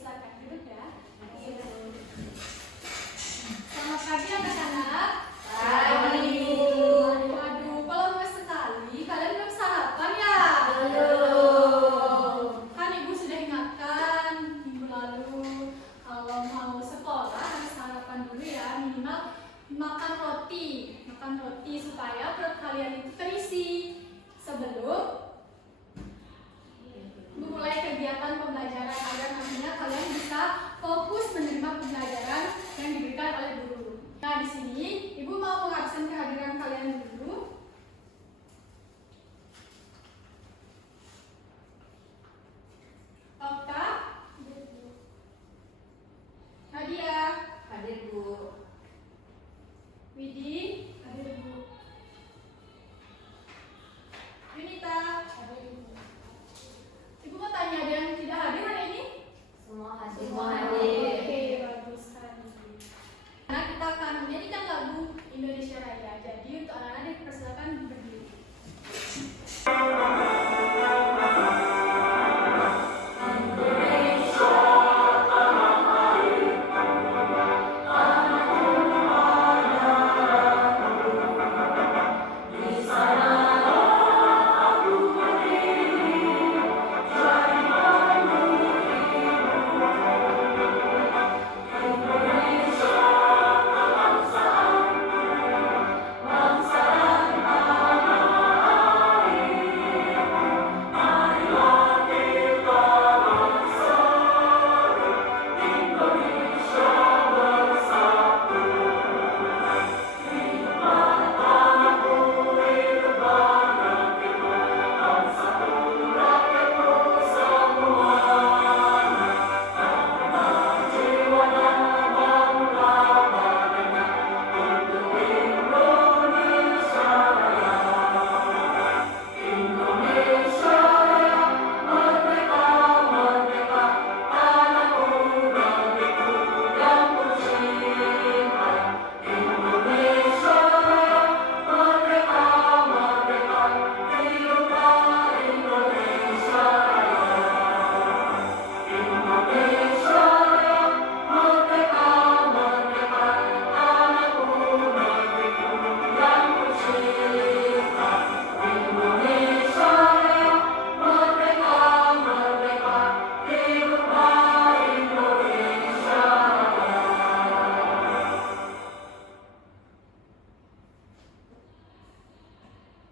silakan duduk ya. Selamat pagi anak-anak. Pagi. Waduh, kalau lemes sekali, kalian belum sarapan ya? Belum. Kan ibu sudah ingatkan minggu lalu kalau mau sekolah harus sarapan dulu ya, minimal makan roti supaya perut kalian itu terisi sebelum memulai kegiatan pembelajaran agar nantinya kalian bisa fokus menerima pembelajaran yang diberikan oleh guru. Nah, di sini ibu mau mengabsen kehadiran kalian dulu. Okta, Nadia, Hadir, Bu. Widi, hadir Bu. Yunita, hadir Bu. Ibu mau tanya, ada yang tidak hadir hari ini? Semua hadir. Oke, bagus sekali. Nah, kita akan menyanyikan lagu Indonesia Raya. Jadi untuk anak-anak dipersilakan berdiri.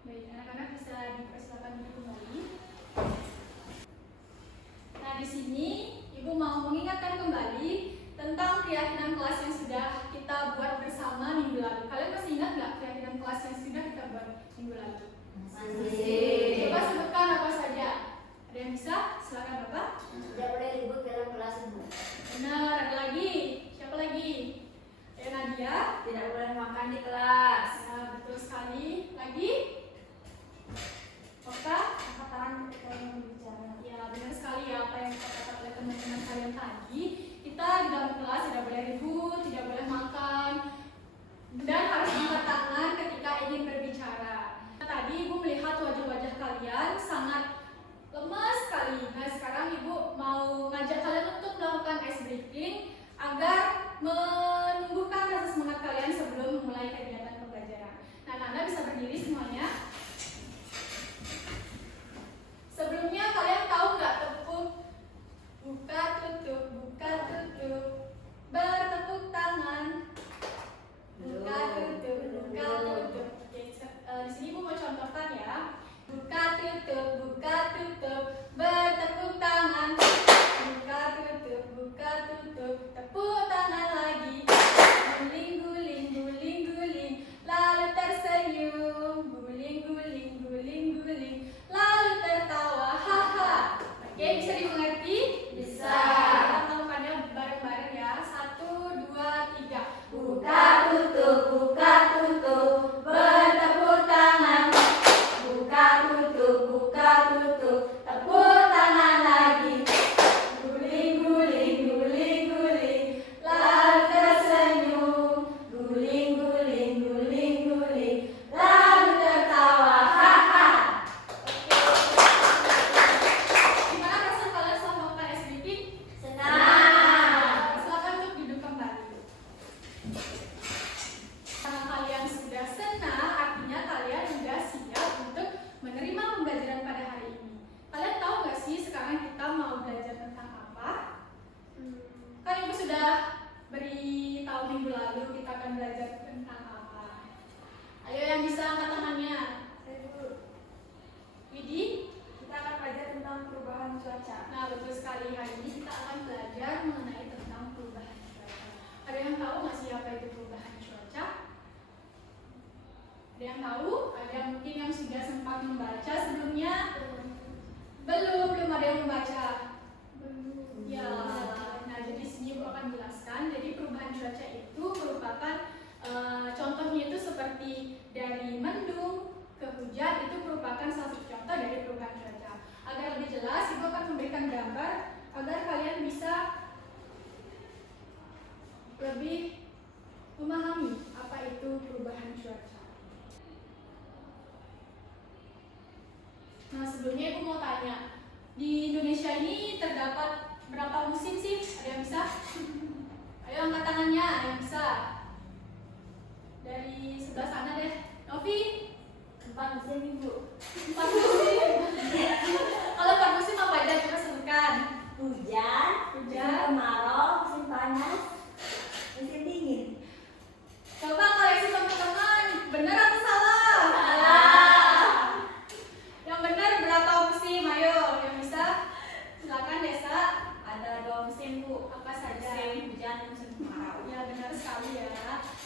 Baik, anak-anak bisa dipersilakan duduk kembali. Nah, di sini Ibu mau mengingatkan kembali tentang keyakinan kelas yang sudah kita buat bersama minggu lalu. Kalian masih ingat nggak keyakinan kelas yang sudah kita buat minggu lalu? Masih. Coba sebutkan apa saja. Ada yang bisa? Silakan Bapak. Tidak boleh ribut dalam kelas, Bu. Benar, ada lagi. Siapa lagi? Ayo Nadia. Tidak boleh makan di kelas. Nah, betul sekali. Lagi? Okta? Angkat tangan ketika ingin berbicara. Ya, benar sekali ya apa yang dikatakan oleh teman-teman kalian tadi. Kita di dalam kelas tidak boleh ribut, tidak boleh makan, dan harus angkat tangan ketika ingin berbicara. Tadi Ibu melihat wajah-wajah kalian sangat lemas sekali. Nah, sekarang Ibu mau ngajak kalian untuk melakukan ice breaking agar menumbuhkan rasa semangat kalian sebelum memulai kegiatan pembelajaran. Nah, Anda bisa berdiri semuanya. Sebelumnya kalian tahu nggak tepuk buka tutup bertepuk tangan buka tutup. Oke, di sini Ibu mau contohkan ya. Buka tutup bertepuk tangan buka tutup tepuk tangan lagi guling lalu tersenyum guling lalu tertawa haha. Oke, bisa dimengerti? Bisa. Kita melakukannya bareng-bareng ya. 1, 2, 3. Buka tutup bertepuk tangan. Buka tutup tepuk tangan lagi. Guling lalu tersenyum. Guling lalu tertawa haha. Gimana perasaan kalian setelah melakukan SBT? betul sekali. Hari ini kita akan belajar mengenai tentang perubahan cuaca. Ada yang tahu nggak sih apa itu perubahan cuaca? Ada yang tahu? Ada yang mungkin yang sudah sempat membaca sebelumnya? Belum ada yang membaca. Ya, nah jadi sini Ibu akan jelaskan. Jadi perubahan cuaca itu merupakan contohnya itu seperti dari mendung ke hujan, itu merupakan salah satu contoh dari perubahan cuaca. Agar lebih jelas, Ibu akan memberikan gambar agar kalian bisa lebih memahami apa itu perubahan cuaca. Nah, sebelumnya Ibu mau tanya, di Indonesia ini terdapat berapa musim sih? Ada yang bisa? Ayo angkat tangannya, ada yang bisa? Dari sebelah sana deh. Novi? 4 musim Ibu. 4 musim. Kalau 4 musim apa aja? Coba sebutkan. Hujan, musim kemarau, musim panas, musim dingin. Coba koreksi teman-teman, benar atau salah? Salah. Yang benar berapa musim? Ayo, yang bisa? Silakan Desa. Ada 2 musim Bu. Apa saja? Musim hujan, musim kemarau. Ya, benar sekali ya.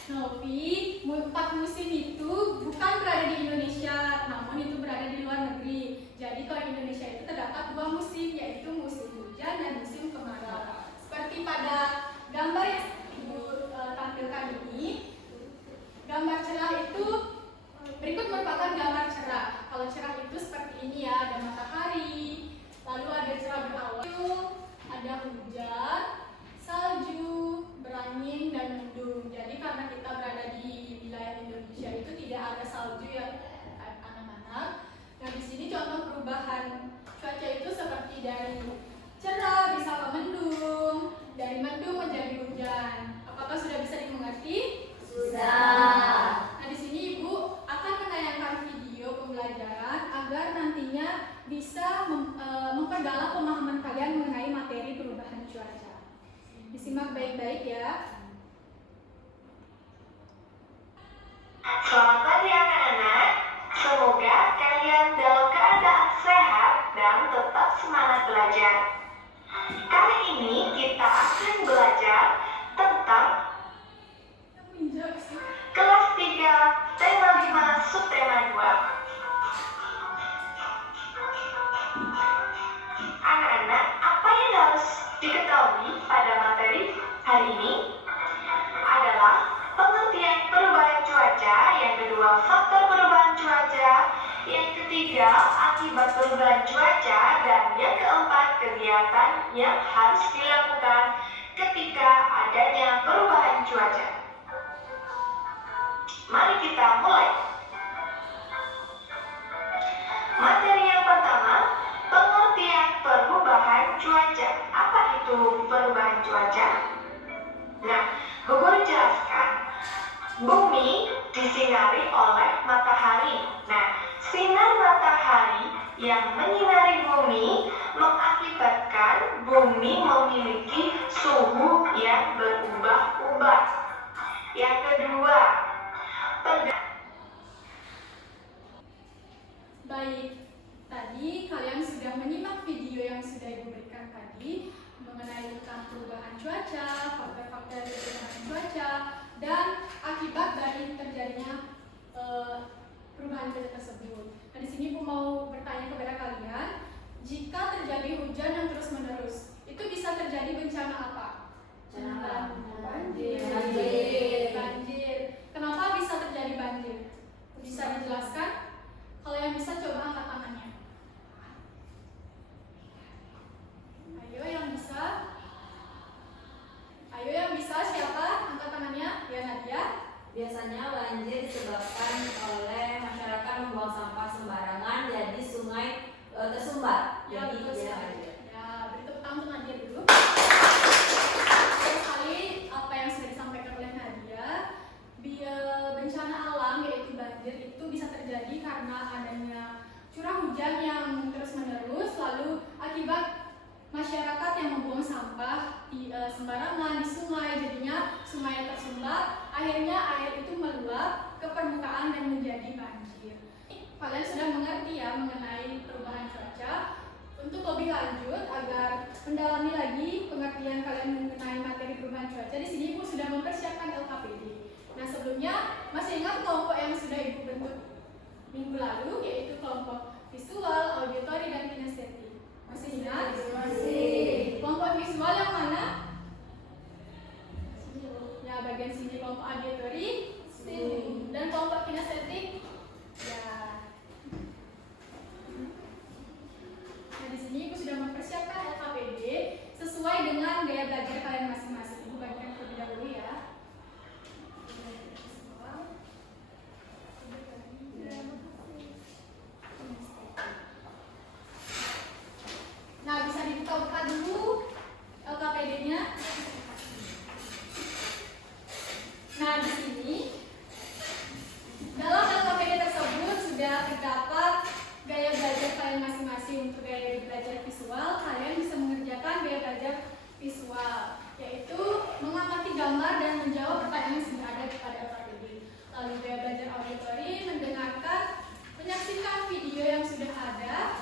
Novi, 4 musim itu bukan berada di Indonesia, namun itu berada di luar negeri. Jadi kalau di Indonesia itu terdapat 2 musim, yaitu musim hujan dan musim kemarau. Seperti pada gambar yang Ibu tampilkan ini, gambar cerah itu berikut merupakan gambar cerah. Kalau cerah itu seperti ini ya, ada matahari, lalu ada cerah berawan, ada hujan, salju, berangin, dan mendung. Jadi karena kita berada di wilayah Indonesia itu tidak ada salju ya anak-anak. Nah di sini contoh perubahan cuaca itu seperti dari cerah bisa ke mendung, dari mendung menjadi hujan. Apakah sudah bisa dimengerti? Sudah. Nah di sini Ibu akan menayangkan video pembelajaran agar nantinya bisa memperdalam pemahaman kalian mengenai materi perubahan cuaca. Disimak baik-baik ya. Selamat pagi anak-anak, semoga kalian dalam keadaan sehat dan tetap semangat belajar. Kali ini kita akan belajar tentang kelas 3, tema 5, subtema 2. Anak-anak, apa yang harus diketahui pada materi hari ini adalah pengertian perubahan cuaca, yang kedua faktor perubahan cuaca, yang ketiga akibat perubahan cuaca, dan yang keempat kegiatan yang harus dilakukan ketika adanya perubahan cuaca. Mari kita mulai. Materi yang pertama, pengertian perubahan cuaca. Apa itu perubahan cuaca? Nah, Bu Guru jelaskan. Bumi disinari oleh matahari. Nah, sinar matahari yang menyinari bumi mengakibatkan bumi memiliki suhu yang berubah-ubah. Yang kedua, Baik, tadi kalian sudah menyimak video yang sudah Ibu berikan tadi mengenai tentang perubahan cuaca, faktor-faktor perubahan cuaca, dan akibat dari terjadinya perubahan cuaca tersebut. Nah, di sini Ibu mau bertanya kepada kalian, jika terjadi hujan yang terus-menerus, itu bisa terjadi bencana apa? Banjir. Banjir. Kenapa bisa terjadi banjir? Bisa dijelaskan? Kalau yang bisa coba angkat tangannya. Ayo yang bisa. Ayo yang bisa, siapa? Angkat tangannya. Ya Nadia. Biasanya banjir disebabkan oleh masyarakat membuang sampah sembarangan, jadi sungai tersumbat. Ya, Jadi betul dia sekali. banjir. Ya, beri tepuk tangan untuk Nadia dulu. Sekali apa yang sudah disampaikan oleh Nadia, bencana alam yaitu banjir itu bisa terjadi karena adanya curah hujan yang terus-menerus, lalu akibat masyarakat yang membuang sampah di sembarangan di sungai, jadinya sungai tersumbat, akhirnya air itu meluap ke permukaan dan menjadi banjir. Kalian sudah mengerti ya mengenai perubahan cuaca. Untuk lebih lanjut, agar mendalami lagi pengertian kalian mengenai materi perubahan cuaca, di sini Ibu sudah mempersiapkan LKPD. Nah, sebelumnya masih ingat kelompok yang sudah Ibu bentuk minggu lalu, yaitu kelompok visual, auditory, dan kinestetik. Masih ingat? Masih. Kelompok visual yang mana? Ya, bagian sini kelompok auditory, sini. Dan kelompok kinestetik, ya. Nah, di sini Ibu sudah mempersiapkan LKPD sesuai dengan gaya belajar kalian masing-masing. Ibu bagikan terlebih dahulu ya. Nah, bisa dibuka-buka dulu LKPD-nya. Nah, di sini dalam LKPD tersebut sudah terdapat gaya belajar kalian masing-masing. Untuk gaya belajar visual, kalian bisa mengerjakan gaya belajar visual, yaitu mengamati gambar dan menjawab pertanyaan yang sudah ada pada LKPD. Lalu gaya belajar auditory, mendengarkan, menyaksikan video yang sudah ada,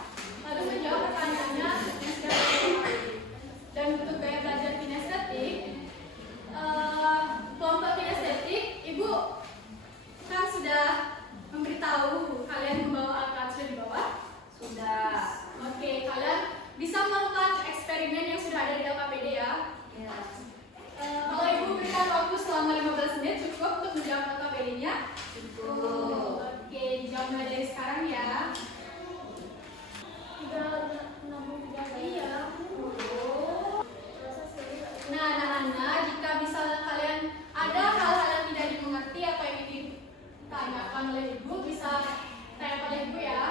lalu menjawab pertanyaannya yang sudah ada di LKPD. Dan untuk gaya belajar kinestetik, kelompok kinestetik, Ibu kan sudah memberitahu kalian membawa alat sudah dibawa? Sudah. Oke, kalian bisa melakukan eksperimen yang sudah ada di LKPD ya. Ya. Kalau Ibu berikan waktu selama 15 menit cukup untuk menjawab LKPD-nya? Cukup. Oke, dijawab mulai dari sekarang ya. Iya. Nah, anak-anak, jika misalnya kalian ada hal-hal yang tidak dimengerti atau yang ingin ditanyakan oleh Ibu, bisa tanya pada Ibu ya.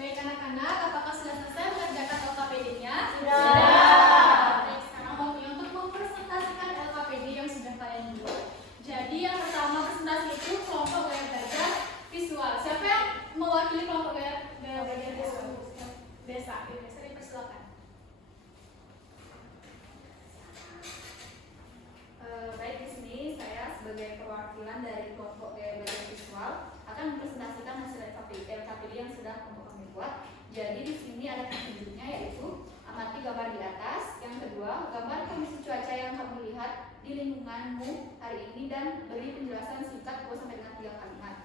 Baik anak-anak, apakah sudah selesai mengerjakan LKPD-nya? Sudah. Baik, sekarang waktunya untuk mempresentasikan LKPD yang sudah kalian buat. Jadi yang pertama presentasi itu kelompok gaya belajar visual. Siapa yang mewakili kelompok gaya belajar visual? Desa, dipersilakan. Baik, di sini saya sebagai perwakilan dari kelompok gaya belajar visual akan mempresentasikan hasil LKPD yang sudah kelompok kami buat. Jadi di sini ada petunjuknya, yaitu amati gambar di atas. Yang kedua, gambar kondisi cuaca yang kamu lihat di lingkunganmu hari ini dan beri penjelasan singkat 2 sampai dengan 3 kalimat.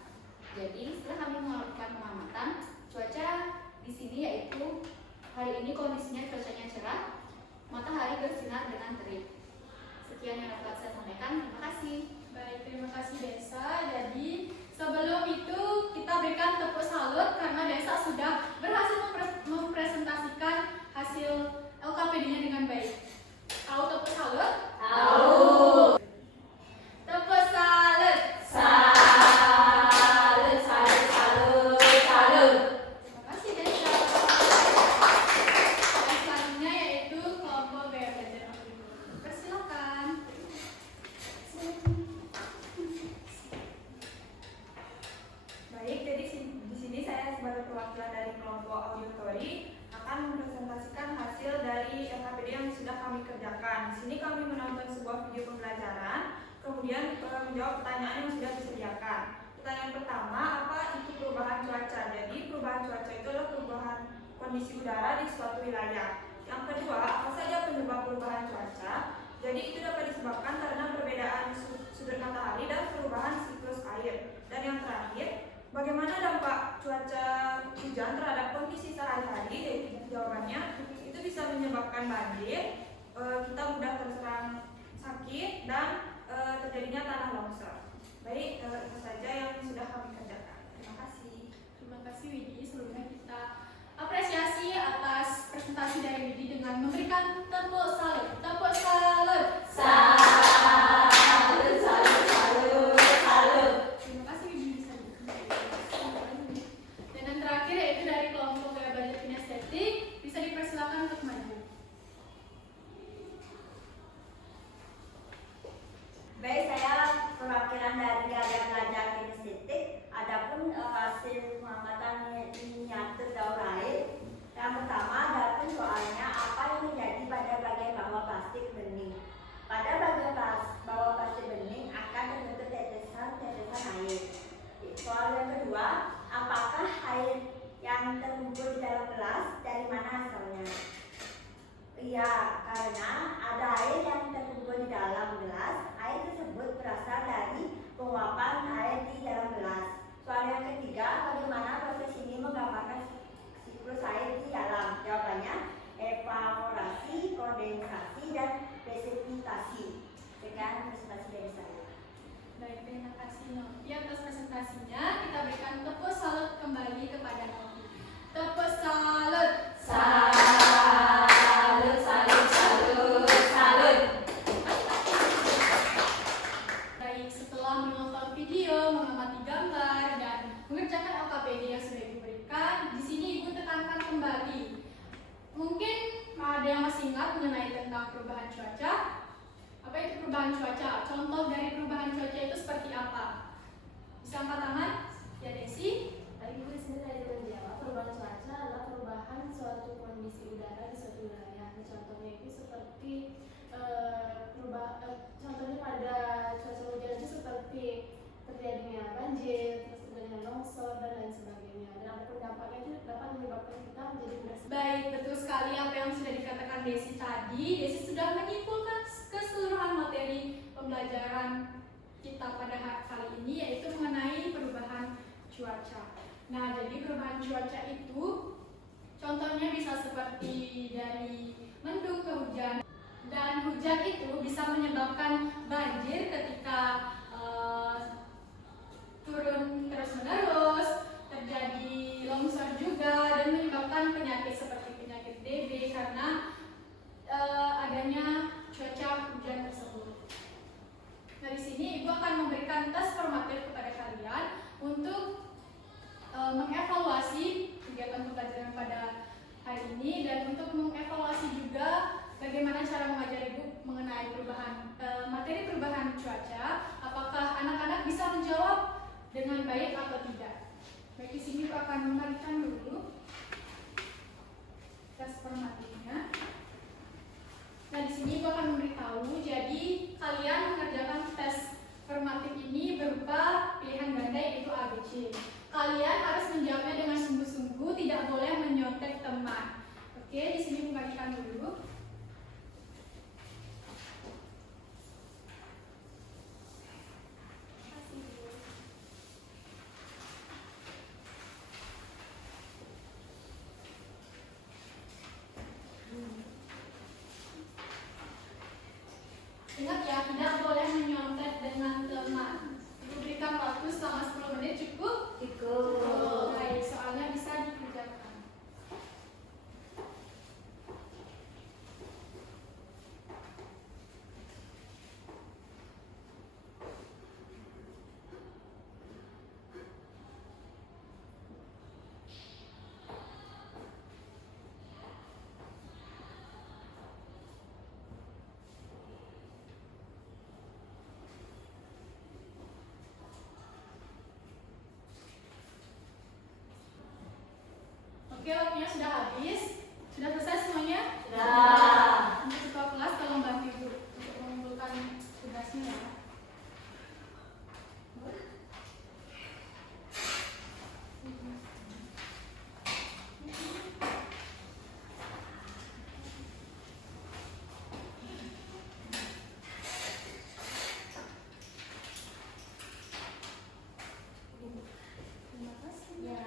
Jadi setelah kami melakukan pengamatan cuaca di sini, yaitu hari ini kondisinya cuacanya cerah, matahari bersinar dengan terik. Sekian yang dapat saya sampaikan. Terima kasih. Baik, terima kasih Desa. Jadi sebelum itu kita berikan tepuk salut karena Desa sudah berhasil mempresentasikan hasil LKPD-nya dengan baik. Tahu tepuk salut? Tahu. Tepuk salut. Salut, salut, salut, salut. Terima kasih Desa. Dan selanjutnya yaitu kelompok gaya belajar auditory. Persilakan. Baik, jadi di sini saya sebagai perwakilan dari kelompok auditory akan mempresentasikan hasil dari LKPD yang sudah kami kerjakan. Di sini kami menonton sebuah video pembelajaran, kemudian menjawab pertanyaan yang sudah disediakan. Pertanyaan pertama, apa itu perubahan cuaca? Jadi perubahan cuaca itu adalah perubahan kondisi udara di suatu wilayah. Yang kedua, apa saja penyebab perubahan cuaca? Jadi itu dapat disebabkan karena perbedaan sudut matahari dan perubahan siklus air. Dan yang terakhir, bagaimana dampak cuaca hujan terhadap kondisi sehari-hari? Yaitu jawabannya itu bisa menyebabkan banjir, kita mudah terserang sakit, dan terjadinya tanah longsor. Baik, itu saja yang sudah kami kerjakan. Terima kasih. Terima kasih Widi. Sebelumnya kita apresiasi atas presentasi dari Widi dengan memberikan tepuk salut. Tepuk salut. Salut, salut, salut, salut. Terima kasih Widi bisa. Dan yang terakhir yaitu dari kelompok gaya belajar kinestetik. Ya, karena ada air yang terkumpul di dalam gelas, air tersebut berasal dari penguapan air di dalam gelas. Soal yang ketiga, bagaimana proses ini menggambarkan siklus air di dalam? Jawabannya, evaporasi, kondensasi, dan presipitasi. Sekian presentasi dari saya. Baik, terima kasih Novi atas presentasinya. Kita berikan tepuk salut kembali kepada Novi. Tepuk salut. Salut, salut, salut, salut. Baik, setelah menonton video, mengamati gambar, dan mengerjakan LKPD yang sudah Ibu berikan, di sini Ibu tekankan kembali. Mungkin ada yang masih ingat mengenai tentang perubahan cuaca. Apa itu perubahan cuaca? Contoh dari perubahan cuaca itu seperti apa? Bisa angkat tangan? Ya, Desi. Baik, Ibu, di sini saya akan menjawab. Perubahan cuaca adalah perubahan suatu kondisi udara di suatu wilayah. Nah, contohnya itu seperti contohnya pada cuaca hujan itu seperti terjadinya banjir, terus terjadinya longsor dan lain sebagainya. Dan apapun dampaknya itu dapat menyebabkan kita menjadi beras. Baik, betul sekali apa yang sudah dikatakan Desi tadi. Desi sudah menyimpulkan keseluruhan materi pembelajaran kita pada kali ini, yaitu mengenai perubahan cuaca. Nah, jadi perubahan cuaca itu contohnya bisa seperti dari mendung ke hujan. Dan hujan itu bisa menyebabkan banjir ketika turun terus-menerus, terjadi longsor juga, dan menyebabkan penyakit seperti penyakit TB karena adanya cuaca hujan tersebut. Nah, di sini Ibu akan memberikan tes formatif kepada kalian untuk mengevaluasi kegiatan pembelajaran pada hari ini dan untuk mengevaluasi juga bagaimana cara mengajar Ibu mengenai materi perubahan cuaca. Apakah anak-anak bisa menjawab dengan baik atau tidak? Baik, di sini Ibu akan memberikan dulu tes formatifnya. Nah, di sini Ibu akan memberitahu, jadi kalian mengerjakan tes formatif ini berupa pilihan ganda yaitu ABC. Kalian harus menjawabnya dengan sungguh-sungguh, tidak boleh menyontek teman. Oke, di sini membagikan dulu. Ingat ya, tidak boleh menyontek dengan teman. Ibu berikan waktu selama 10 menit cukup? Cukup. Baik, soalnya bisa dikerjakan. Oke, waktunya sudah habis. Sudah selesai semuanya? Sudah. Untuk ketua kelas tolong bantu Ibu untuk mengumpulkan tugasnya ya. Terima kasih. Ya,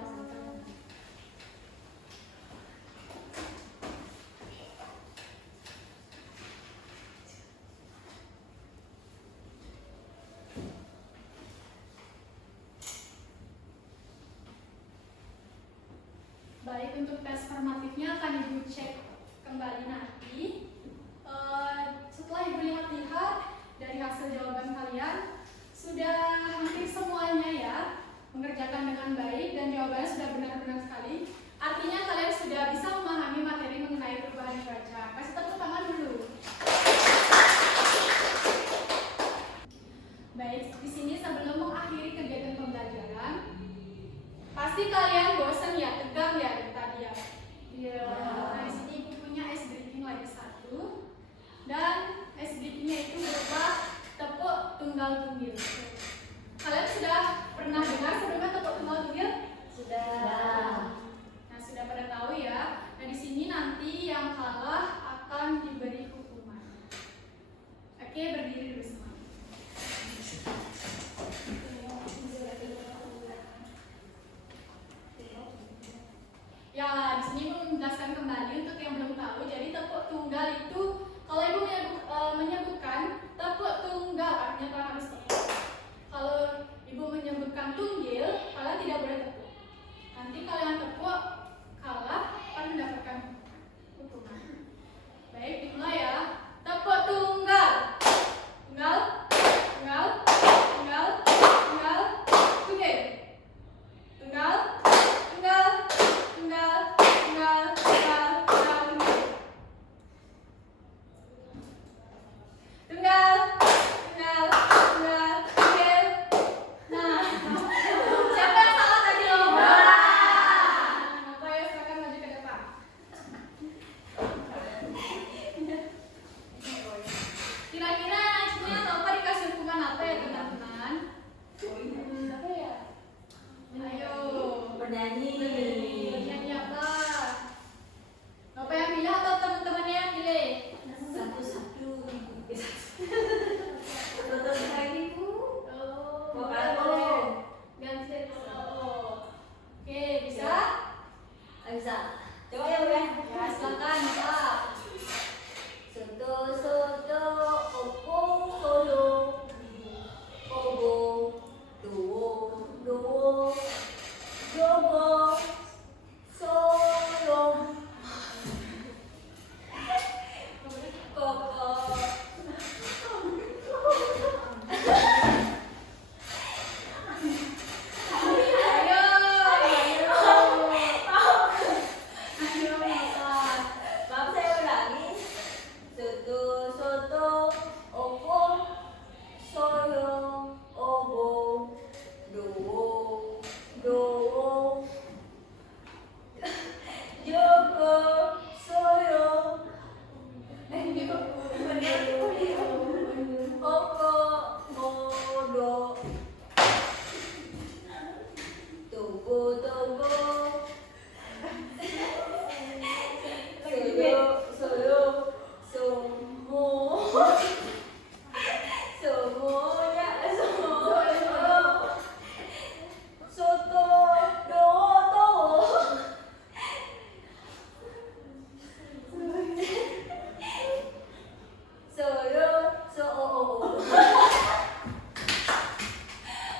Baik, untuk tes formatifnya akan Ibu cek kembali nanti. Setelah Ibu lihat-lihat dari hasil jawaban kalian, sudah hampir semuanya ya mengerjakan dengan baik dan jawabannya sudah benar-benar sekali. Artinya kalian sudah bisa memahami materi mengenai perubahan cuaca. Kasih tepuk tangan dulu. Baik, di sini sebelum mengakhiri kegiatan pembelajaran, pasti kalian bosan ya, tegang ya dari tadi ya. Iya. Nah, di sini Ibu punya ice drinking Oko, modo, tunggu, tunggu. Solo, semuanya, soto, dodo.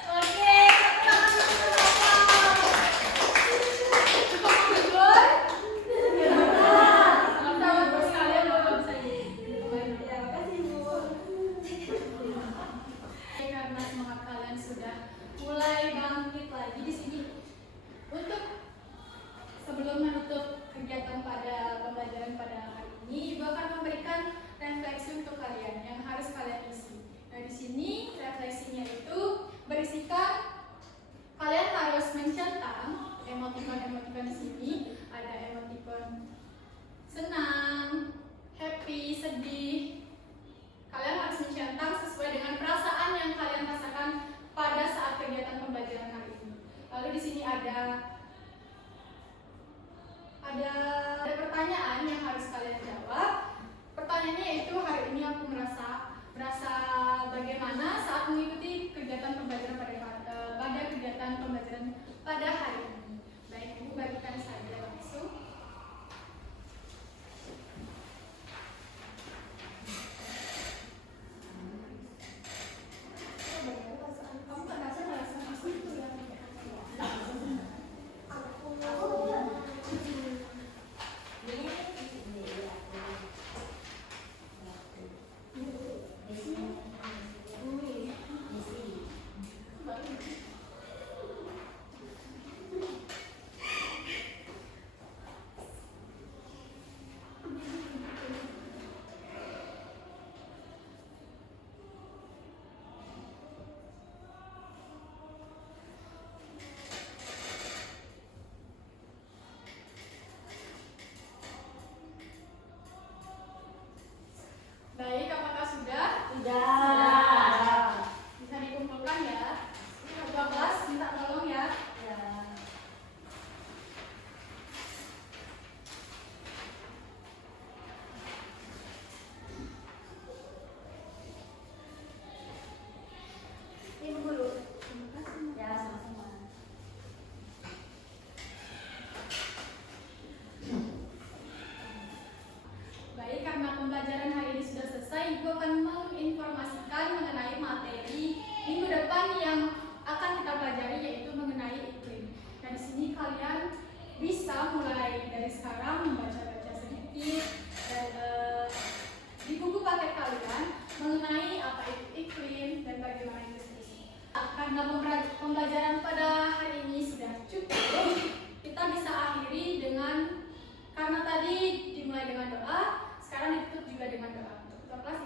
Oke, tangan dulu Bapak. Cukup menghibur? Sahabat sekalian Bapak bisa Ya, makasih Bu. karena semangat kalian sudah mulai bangkit lagi di sini. Untuk sebelum menutup kegiatan pada pembelajaran pada hari ini, Ibu akan memberikan refleksi untuk kalian yang harus kalian isi. Nah, di sini refleksinya itu berisikan kalian harus mencentang emotikon-emotikon di sini. Ada emotikon senang, happy, sedih. Kalian harus mencentang sesuai dengan perasaan yang kalian rasakan pada saat kegiatan pembelajaran hari ini. Lalu di sini ada pertanyaan yang harus kalian jawab. Pertanyaannya yaitu hari ini aku merasa bagaimana saat mengikuti kegiatan pembelajaran pada kegiatan pembelajaran pada hari ini. Baik, Ibu bagikan saja langsung. Kamu nggak rasa aku itu ya? Baik, apakah sudah? Sudah. Bisa dikumpulkan ya. Ketua kelas minta tolong ya. Ini dulu. Ya, sama-sama. Baik, karena pembelajaran hari ini sudah selesai, Ibu akan menginformasikan mengenai materi minggu depan yang akan kita pelajari, yaitu mengenai iklim. Nah, di sini kalian bisa mulai dari sekarang membaca-baca sedikit dan di buku paket kalian mengenai apa itu iklim dan bagaimana itu sendiri. Karena pembelajaran pada hari ini sudah cukup, kita bisa akhiri dengan, karena tadi dimulai dengan doa, sekarang ditutup juga dengan doa. Untuk kelas